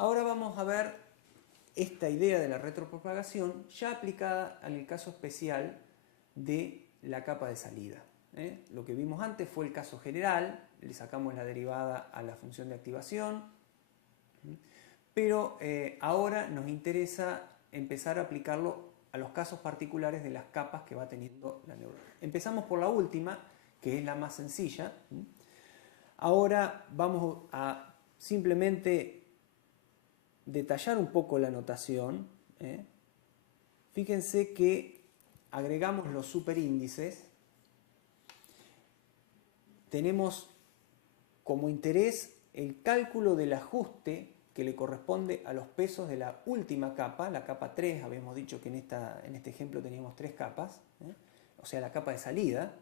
Ahora vamos a ver esta idea de la retropropagación ya aplicada en el caso especial de la capa de salida. Lo que vimos antes fue el caso general, le sacamos la derivada a la función de activación, pero ahora nos interesa empezar a aplicarlo a los casos particulares de las capas que va teniendo la neurona. Empezamos por la última, que es la más sencilla. Ahora vamos a simplemente detallar un poco la notación. Fíjense que agregamos los superíndices. Tenemos como interés el cálculo del ajuste que le corresponde a los pesos de la última capa, la capa 3, habíamos dicho que en este ejemplo teníamos 3 capas, o sea la capa de salida.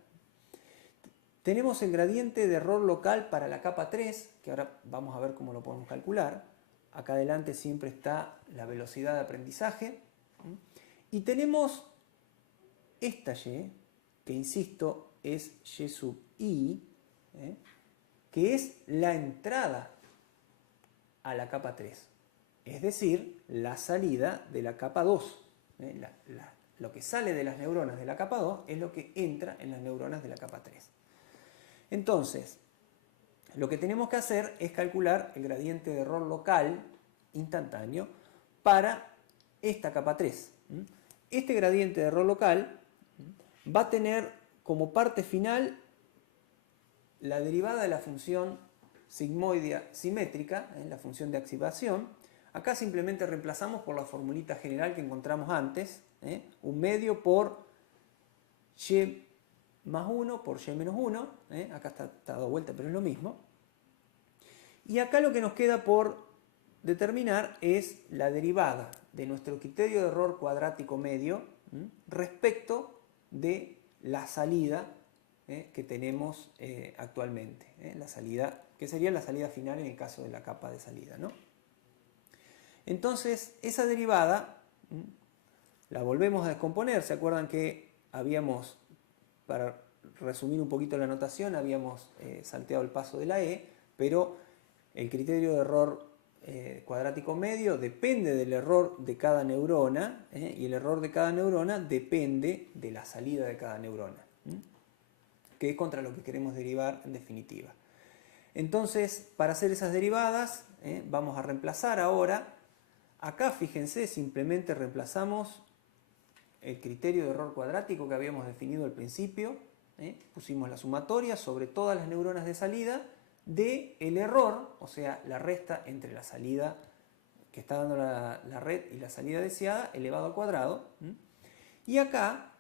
Tenemos el gradiente de error local para la capa 3, que ahora vamos a ver cómo lo podemos calcular. Acá adelante siempre está la velocidad de aprendizaje. Y tenemos esta y, que insisto es y sub i, que es la entrada a la capa 3, es decir, la salida de la capa 2. Lo que sale de las neuronas de la capa 2 es lo que entra en las neuronas de la capa 3. Entonces, lo que tenemos que hacer es calcular el gradiente de error local instantáneo para esta capa 3. Este gradiente de error local va a tener como parte final la derivada de la función sigmoidea simétrica, la función de activación. Acá simplemente reemplazamos por la formulita general que encontramos antes, un medio por y más 1 por y menos 1, acá está dado vuelta pero es lo mismo. Y acá lo que nos queda por determinar es la derivada de nuestro criterio de error cuadrático medio respecto de la salida que tenemos actualmente, la salida, que sería la salida final en el caso de la capa de salida, ¿no? Entonces, esa derivada la volvemos a descomponer. ¿Se acuerdan que habíamos, para resumir un poquito la notación, habíamos salteado el paso de la e, pero el criterio de error cuadrático medio depende del error de cada neurona, y el error de cada neurona depende de la salida de cada neurona, que es contra lo que queremos derivar en definitiva. Entonces, para hacer esas derivadas, vamos a reemplazar ahora. Acá, fíjense, simplemente reemplazamos el criterio de error cuadrático que habíamos definido al principio. Pusimos la sumatoria sobre todas las neuronas de salida del error, o sea, la resta entre la salida que está dando la red y la salida deseada, elevado al cuadrado. Y acá,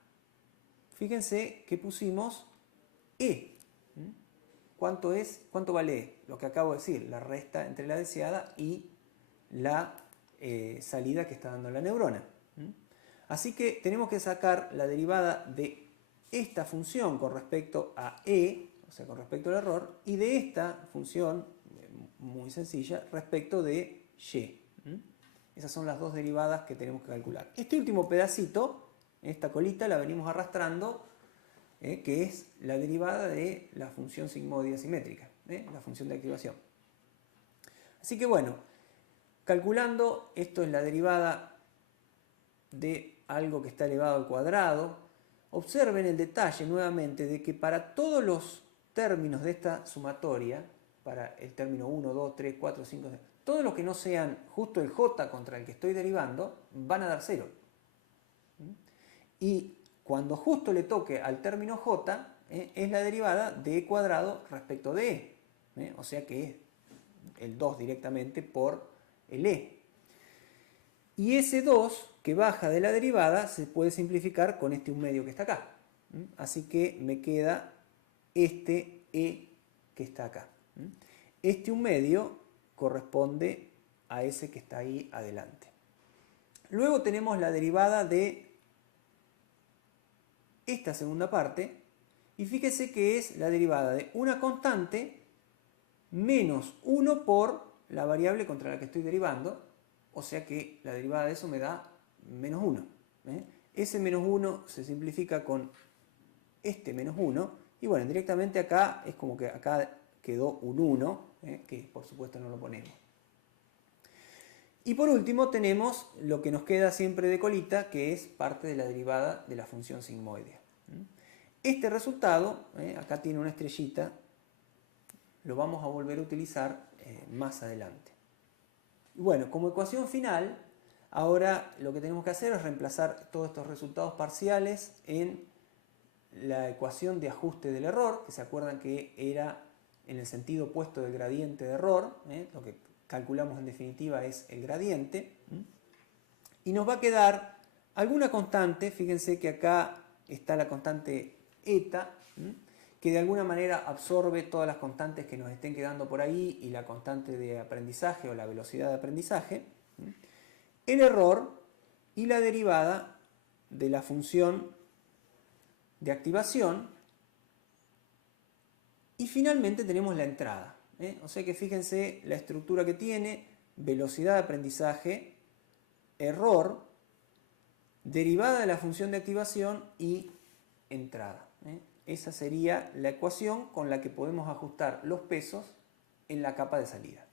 fíjense que pusimos E. ¿Cuánto es? ¿Cuánto vale E? Lo que acabo de decir, la resta entre la deseada y la salida que está dando la neurona. Así que tenemos que sacar la derivada de esta función con respecto a E, o sea, con respecto al error, y de esta función, muy sencilla, respecto de Y. Esas son las dos derivadas que tenemos que calcular. Este último pedacito, esta colita, la venimos arrastrando, que es la derivada de la función sigmoidea simétrica, la función de activación. Así que bueno, calculando, esto es la derivada de algo que está elevado al cuadrado. Observen el detalle nuevamente de que para todos los términos de esta sumatoria, para el término 1, 2, 3, 4, 5, 6, todos los que no sean justo el j contra el que estoy derivando, van a dar 0. Y cuando justo le toque al término j, es la derivada de e cuadrado respecto de e. O sea que es el 2 directamente por el e. Y ese 2 que baja de la derivada se puede simplificar con este 1/2 que está acá. Así que me queda este e que está acá. Este 1/2 corresponde a ese que está ahí adelante. Luego tenemos la derivada de esta segunda parte, y fíjese que es la derivada de una constante menos 1 por la variable contra la que estoy derivando, o sea que la derivada de eso me da menos 1. Ese menos 1 se simplifica con este menos 1, y bueno, directamente acá es como que acá quedó un 1, que por supuesto no lo ponemos. Y por último tenemos lo que nos queda siempre de colita, que es parte de la derivada de la función sigmoidea. Este resultado, acá tiene una estrellita, lo vamos a volver a utilizar más adelante. Y bueno, como ecuación final, ahora lo que tenemos que hacer es reemplazar todos estos resultados parciales en la ecuación de ajuste del error, que se acuerdan que era en el sentido opuesto del gradiente de error, lo que calculamos en definitiva es el gradiente, y nos va a quedar alguna constante. Fíjense que acá está la constante eta, que de alguna manera absorbe todas las constantes que nos estén quedando por ahí y la constante de aprendizaje o la velocidad de aprendizaje, el error y la derivada de la función de activación, y finalmente tenemos la entrada. O sea que fíjense la estructura que tiene: velocidad de aprendizaje, error, derivada de la función de activación y entrada. Esa sería la ecuación con la que podemos ajustar los pesos en la capa de salida.